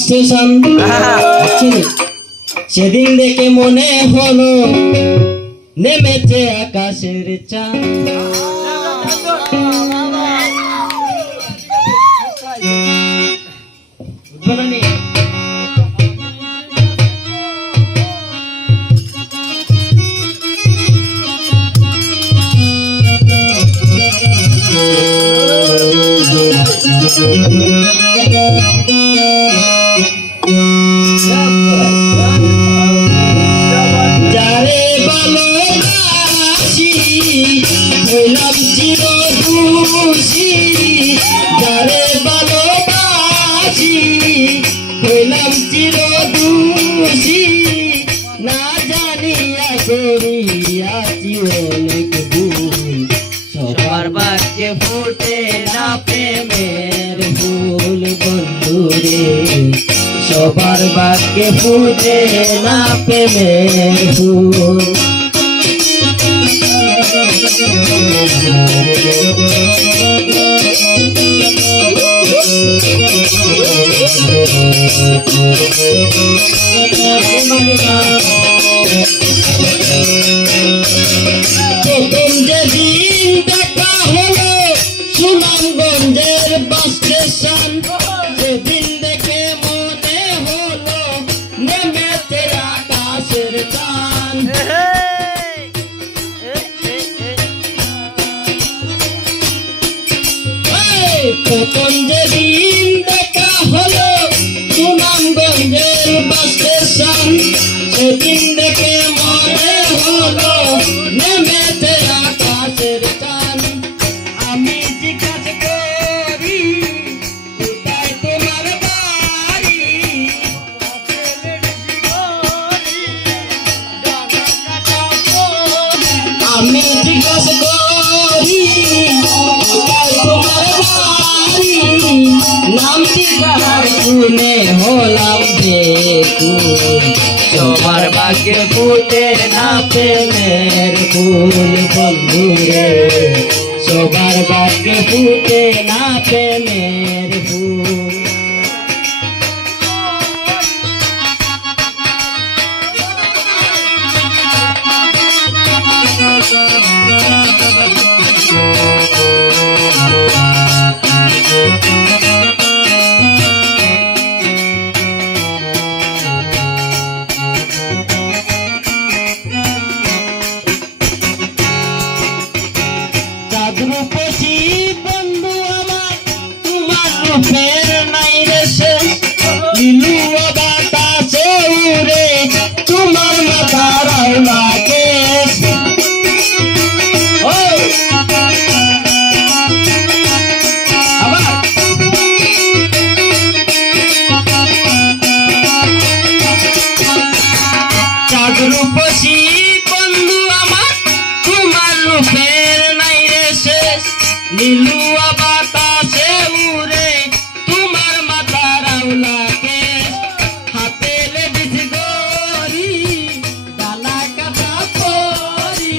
Station সেদিন দেখে মনে হলো নেমেছে আকাশের চাঁদ। যারে ভালোবাসি হইলাম চিরদোষী, যারে ভালোবাসি হইলাম চিরদোষী, না জানিয়া করিয়াছি অনেক ভুল। সবার ভাগ্যে ফুটে না প্রেমের ফুল বন্ধুরে, সবার ভাগ্যে ফুটে না প্রেমের ফুল। প্রথম যেদিন দেখা হলো সুনামগঞ্জের বাস স্টেশন, সেদিন দেখে মনে হলো নেমেছে আকাশের চাঁদ। প্রথম যেদিন দেখা হলো সুনামগঞ্জের বাস স্টেশন, সেদিন দেখে মনে হলো নেমেছে আকাশের চাঁদ। আমি জিজ্ঞাসা করি কোথায় তোমার বাড়ি, আমি জিজ্ঞাসা করি কোথায় তোমার বাড়ি, নাম ঠিকানা শুনে হলাম বেকুল। সবার ভাগ্যে ফুটে না প্রেমের ফুল বন্ধুরে, সবার ভাগ্যে ফুটে না প্রেমের ফুল। রূপসী বন্ধু আমার তোমার রূপের নাই রে শেষ, নীলুয়া বাতাসে উড়ে তোমার মাথার আওলাকে। চাঁদ রূপসী বন্ধু আমার তোমার রূপের নাই রে শেষ, নীলুয়া বাতাসে উড়ে তোমার মাথার আওলাকে। হাতে লেডিস গরি ডালা কাটা পরি,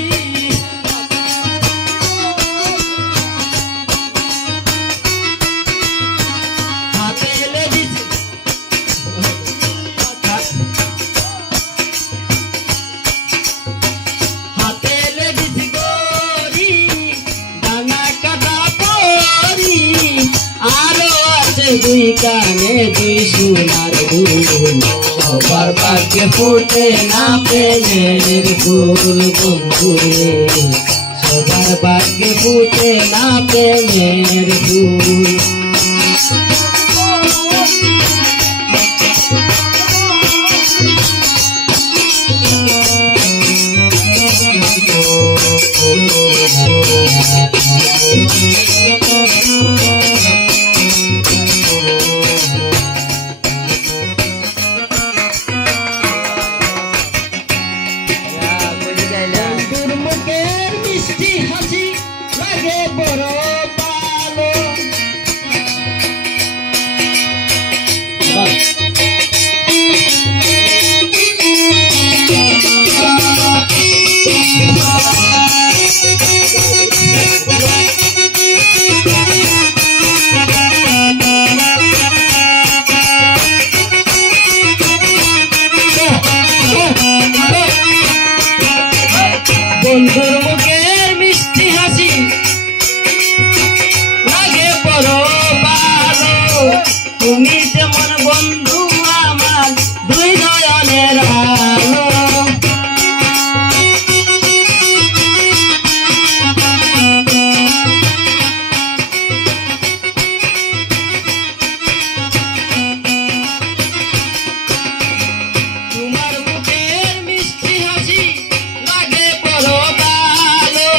হাতে লেডিস দুই কানে দুই সোনার দুল, সবার ভাগ্যে ফুটে না প্রেমের ফুল বন্ধুরে, সবার ভাগ্যে ফুটে না প্রেমের ফুল। মুখের মিষ্টি হাসি লাগে বড় ভালো, যেমন বন্ধু আমার দুই নয়নের আলো তোমার মুখের মিষ্টি হাসি লাগে বড় ভালো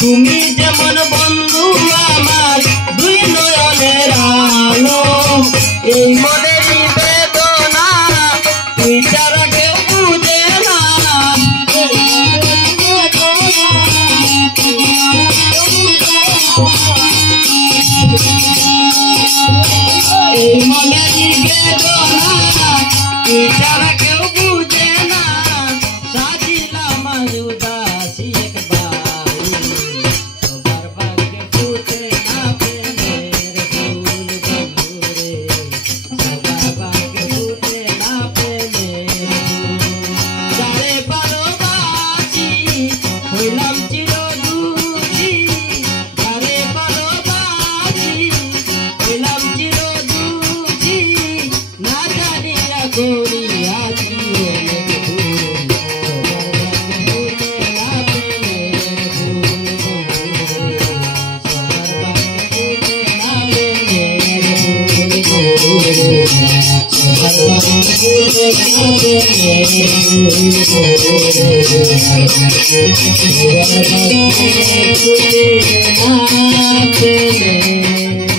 তুমি যেমন বন্ধু আমার দুই নয়নের আলো এই মনের বেদনা তুই ছাড়া কেউ বুঝে না এই মনের বেদনা তুই ছাড়া কেউ বুঝে না সাজিলাম আজ উদাসী একবার সবার ভাগ্যে ফুটে না প্রেমের ফুল বন্ধুরে সবার ভাগ্যে ফুটে না প্রেমের ফুল যারে ভালোবাসি হইলাম চিরদুষী যারে ভালোবাসি হইলাম চিরদুষী না জানিয়া করিয়াছি অনেক ভুল সবার ভাগ্যে ফুটে না প্রেমের ফুল সবার ভাগ্যে ফুটে না প্রেমের ফুল